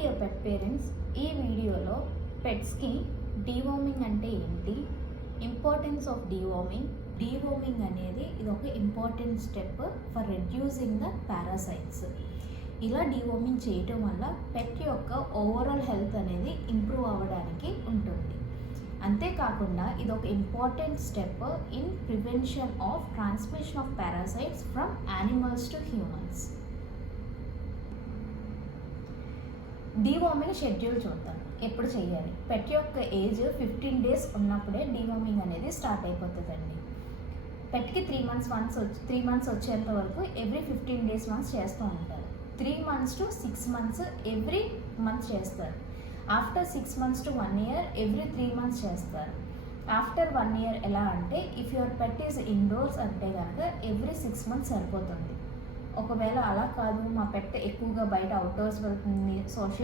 Dear pet parents, ఈ వీడియోలో పెట్స్కి deworming అంటే ఏంటి, ఇంపార్టెన్స్ ఆఫ్ డీవార్మింగ్ అనేది ఇది ఒక important step for reducing the parasites. ఇలా డీవార్మింగ్ చేయటం వల్ల పెట్ యొక్క ఓవరాల్ హెల్త్ అనేది ఇంప్రూవ్ అవ్వడానికి ఉంటుంది. అంతేకాకుండా ఇది ఒక important step in prevention of transmission of parasites from animals to humans. Deworming schedule చూద్దాం. ఎప్పుడు చేయాలి? పెట్ యొక్క ఏజ్ 15 days ఉన్నప్పుడే డీవార్మింగ్ అనేది స్టార్ట్ అయిపోతుందండి. పెట్కి 3 months వచ్చేంత వరకు ఎవ్రీ 15 days వన్స్ చేస్తూ ఉంటారు. 3 months to 6 months every month చేస్తారు. After 6 months to 1 year every 3 months చేస్తారు. ఆఫ్టర్ 1 year ఎలా అంటే, if your pet is indoors అంటే కనుక ఎవ్రీ 6 months సరిపోతుంది. ఒకవేళ అలా కాదు, మా పెట్ ఎక్కువగా బయట అవుట్డోర్స్ వెళ్తుంది, సోషల్